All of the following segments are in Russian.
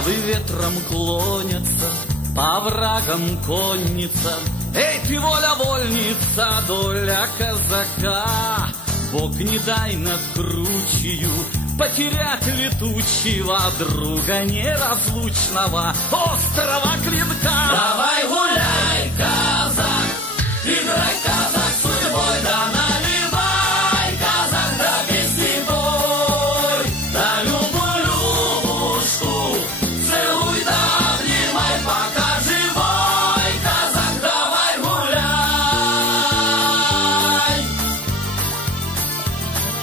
ветром клонятся, по врагам конница. Эй, ты воля вольница, доля казака, Бог не дай над кручью Потерять летучего друга неразлучного Острова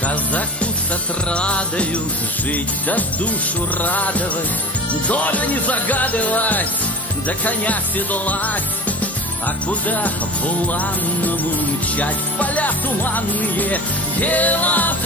Казаку с отрадою жить, да душу радовать, Доля не загадывать, да коня седлать. А куда буланному мчать в поля туманные? Таманова